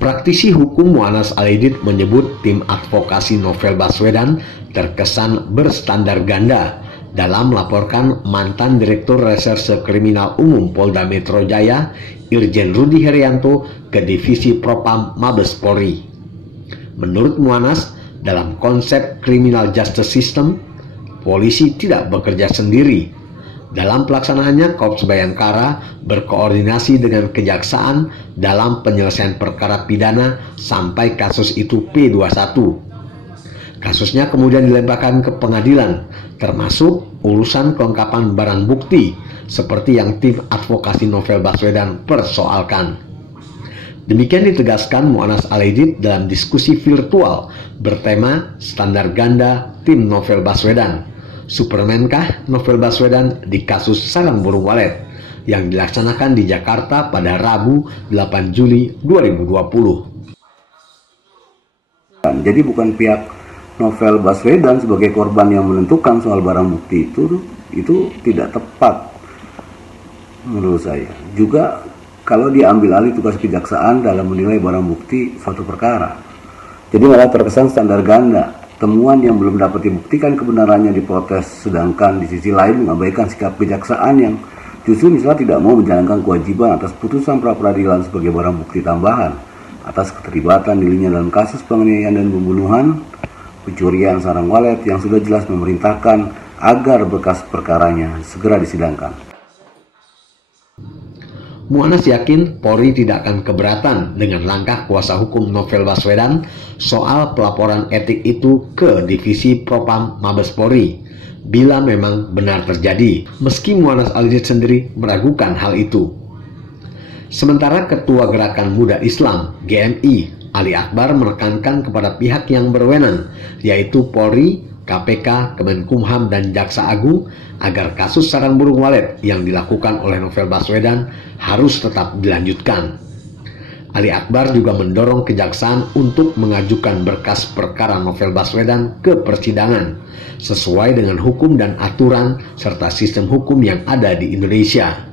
Praktisi hukum Mu'annas Alaidit menyebut tim advokasi Novel Baswedan terkesan berstandar ganda dalam melaporkan mantan Direktur Reserse Kriminal Umum Polda Metro Jaya, Irjen Rudi Herianto, ke Divisi Propam Mabes Polri. Menurut Mu'annas, dalam konsep criminal justice system, polisi tidak bekerja sendiri. Dalam pelaksanaannya, Korps Bayangkara berkoordinasi dengan kejaksaan dalam penyelesaian perkara pidana sampai kasus itu P21. Kasusnya kemudian dilemparkan ke pengadilan, termasuk urusan kelengkapan barang bukti, seperti yang tim advokasi Novel Baswedan persoalkan. Demikian ditegaskan Mu'annas Alaidit dalam diskusi virtual bertema standar ganda tim Novel Baswedan. Supermankah Novel Baswedan di kasus sarang burung walet yang dilaksanakan di Jakarta pada Rabu 8 Juli 2020. Jadi bukan pihak Novel Baswedan sebagai korban yang menentukan soal barang bukti itu tidak tepat menurut saya. Juga kalau diambil alih tugas kejaksaan dalam menilai barang bukti suatu perkara, jadi malah terkesan standar ganda. Temuan yang belum dapat dibuktikan kebenarannya diprotes, sedangkan di sisi lain mengabaikan sikap kejaksaan yang justru misalnya tidak mau menjalankan kewajiban atas putusan pra-peradilan sebagai barang bukti tambahan atas keterlibatan dirinya dalam kasus penganiayaan dan pembunuhan, pencurian sarang walet yang sudah jelas memerintahkan agar berkas perkaranya segera disidangkan. Mu'annas yakin Polri tidak akan keberatan dengan langkah kuasa hukum Novel Baswedan soal pelaporan etik itu ke Divisi Propam Mabes Polri bila memang benar terjadi, meski Mu'annas Alaidit sendiri meragukan hal itu. Sementara Ketua Gerakan Muda Islam GMI Ali Akbar menekankan kepada pihak yang berwenang, yaitu Polri, KPK, Kemenkumham, dan Jaksa Agung agar kasus sarang burung walet yang dilakukan oleh Novel Baswedan harus tetap dilanjutkan. Ali Akbar juga mendorong kejaksaan untuk mengajukan berkas perkara Novel Baswedan ke persidangan sesuai dengan hukum dan aturan serta sistem hukum yang ada di Indonesia.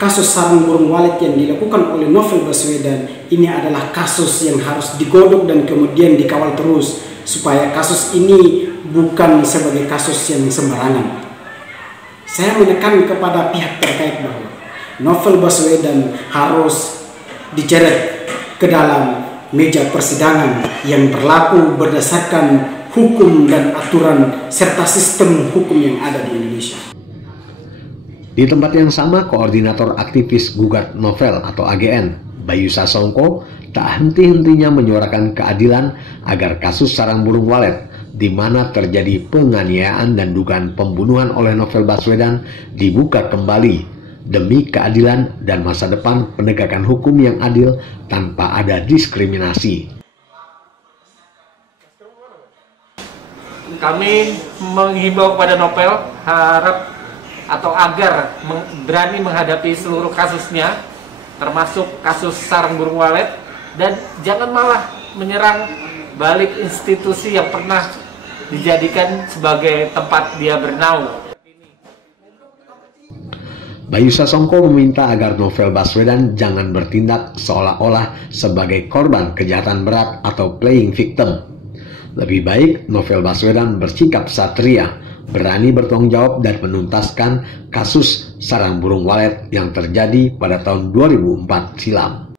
Kasus sarang burung walet yang dilakukan oleh Novel Baswedan ini adalah kasus yang harus digodok dan kemudian dikawal terus supaya kasus ini bukan sebagai kasus yang sembarangan. Saya menekan kepada pihak terkait bahwa Novel Baswedan harus diceret ke dalam meja persidangan yang berlaku berdasarkan hukum dan aturan serta sistem hukum yang ada di Indonesia. Di tempat yang sama, koordinator aktivis Gugat Novel atau AGN, Bayu Sasongko, tak henti-hentinya menyuarakan keadilan agar kasus sarang burung walet di mana terjadi penganiayaan dan dugaan pembunuhan oleh Novel Baswedan dibuka kembali demi keadilan dan masa depan penegakan hukum yang adil tanpa ada diskriminasi. Kami menghimbau kepada Novel agar berani menghadapi seluruh kasusnya, termasuk kasus sarang burung walet, dan jangan malah menyerang balik institusi yang pernah dijadikan sebagai tempat dia bernaung. Bayu Sasongko meminta agar Novel Baswedan jangan bertindak seolah-olah sebagai korban kejahatan berat atau playing victim. Lebih baik Novel Baswedan bersikap satria, berani bertanggung jawab dan menuntaskan kasus sarang burung walet yang terjadi pada tahun 2004 silam.